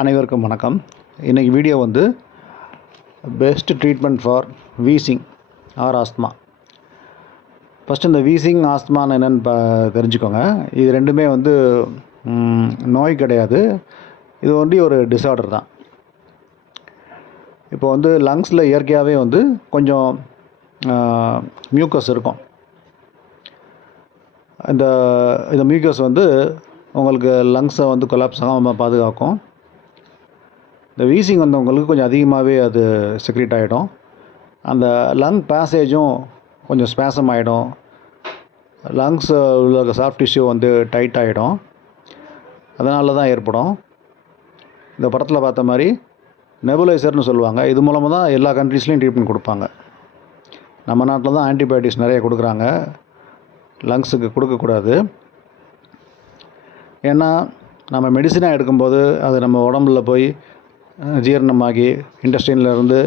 அனைவருக்கும் வணக்கம். இன்றைக்கி வீடியோ வந்து best treatment for wheezing or asthma. First இந்த வீசிங் ஆஸ்துமான்னு என்னென்னு தெரிஞ்சுக்கோங்க. இது ரெண்டுமே வந்து நோய் கிடையாது, இது ஒன்லி ஒரு டிஸார்டர் தான். இப்போ வந்து லங்ஸில் இயற்கையாகவே வந்து கொஞ்சம் மியூக்கஸ் இருக்கும். இந்த மியூக்கஸ் வந்து உங்களுக்கு லங்ஸை வந்து கொலாப்ஸ் ஆகாமல் பாதுகாக்கும். இந்த வீசிங் வந்து உங்களுக்கு கொஞ்சம் அதிகமாகவே அது செக்ரேட் ஆகிடும். அந்த லங் பேசேஜும் கொஞ்சம் ஸ்பேசம் ஆகிடும். லங்ஸ் உள்ள சாஃப்ட் டிஷ்யூ வந்து டைட் ஆகிடும். அதனால தான் ஏற்படும். இந்த படத்தில் பார்த்த மாதிரி நெபுலைசர்னு சொல்லுவாங்க. இது மூலமாக தான் எல்லா கண்ட்ரீஸ்லேயும் ட்ரீட்மெண்ட் கொடுப்பாங்க. நம்ம நாட்டில் தான் ஆன்டிபயோட்டிக்ஸ் நிறைய கொடுக்குறாங்க, லங்ஸுக்கு கொடுக்கக்கூடாது. ஏன்னா நம்ம மெடிசனாக எடுக்கும்போது அது நம்ம உடம்புல போய் ஜீரணமாகி இண்டஸ்ட்ரியிலேருந்து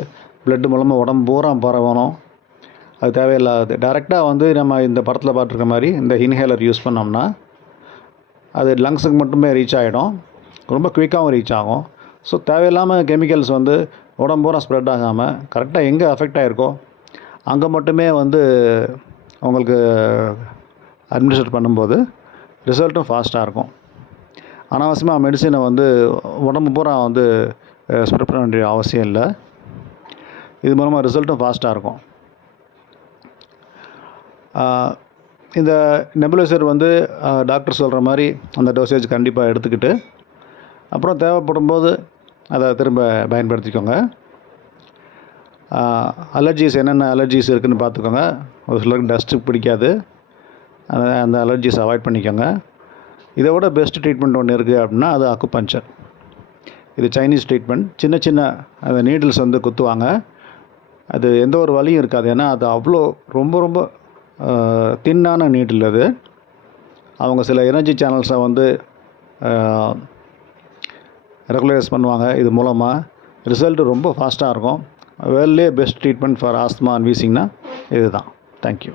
பிளட்டு மூலமாக உடம்பு பூரா பரவணும். அது தேவையில்லாது. டைரெக்டாக வந்து நம்ம இந்த படத்தில் பார்த்துருக்க மாதிரி இந்த இன்ஹேலர் யூஸ் பண்ணோம்னா அது லங்ஸுக்கு மட்டுமே ரீச் ஆகிடும், ரொம்ப குயிக்காகவும் ரீச் ஆகும். ஸோ தேவையில்லாமல் கெமிக்கல்ஸ் வந்து உடம்பு பூரா ஸ்ப்ரெட் ஆகாமல் கரெக்டாக எங்கே அஃபெக்ட் ஆகிருக்கோ அங்கே மட்டுமே வந்து உங்களுக்கு அட்மினிஸ்ட்ரேட் பண்ணும்போது ரிசல்ட்டும் ஃபாஸ்ட்டாக இருக்கும். அனாவசியமாக மெடிசினை வந்து உடம்பு பூரா வந்து ஸ்ப்ரெட் பண்ண வேண்டிய அவசியம் இல்லை. இது மூலமாக ரிசல்ட்டும் ஃபாஸ்ட்டாக இருக்கும். இந்த நெபுலைசர் வந்து டாக்டர் சொல்கிற மாதிரி அந்த டோசேஜ் கண்டிப்பாக எடுத்துக்கிட்டு அப்புறம் தேவைப்படும் போது அதை திரும்ப பயன்படுத்திக்கோங்க. அலர்ஜிஸ் என்னென்ன அலர்ஜிஸ் இருக்குதுன்னு பார்த்துக்கோங்க. ஒரு சிலருக்கு டஸ்ட்டு பிடிக்காது, அந்த அலர்ஜிஸ் அவாய்ட் பண்ணிக்கோங்க. இதை விட பெஸ்ட் ட்ரீட்மெண்ட் ஒன்று இருக்குது அப்படின்னா அது அக்குபஞ்சர். இது சைனீஸ் ட்ரீட்மெண்ட். சின்ன சின்ன அந்த நீடில்ஸ் வந்து குத்துவாங்க. அது எந்த ஒரு வலியும் இருக்காது. ஏன்னா அது அவ்வளோ ரொம்ப ரொம்ப தின்னான நீடில். அது அவங்க சில எனர்ஜி சேனல்ஸை வந்து ரெகுலரைஸ் பண்ணுவாங்க. இது மூலமாக ரிசல்ட்டு ரொம்ப ஃபாஸ்ட்டாக இருக்கும். வேர்ல்ட்லேயே best treatment for asthma and வீசிங்னா இது தான். தேங்க்யூ.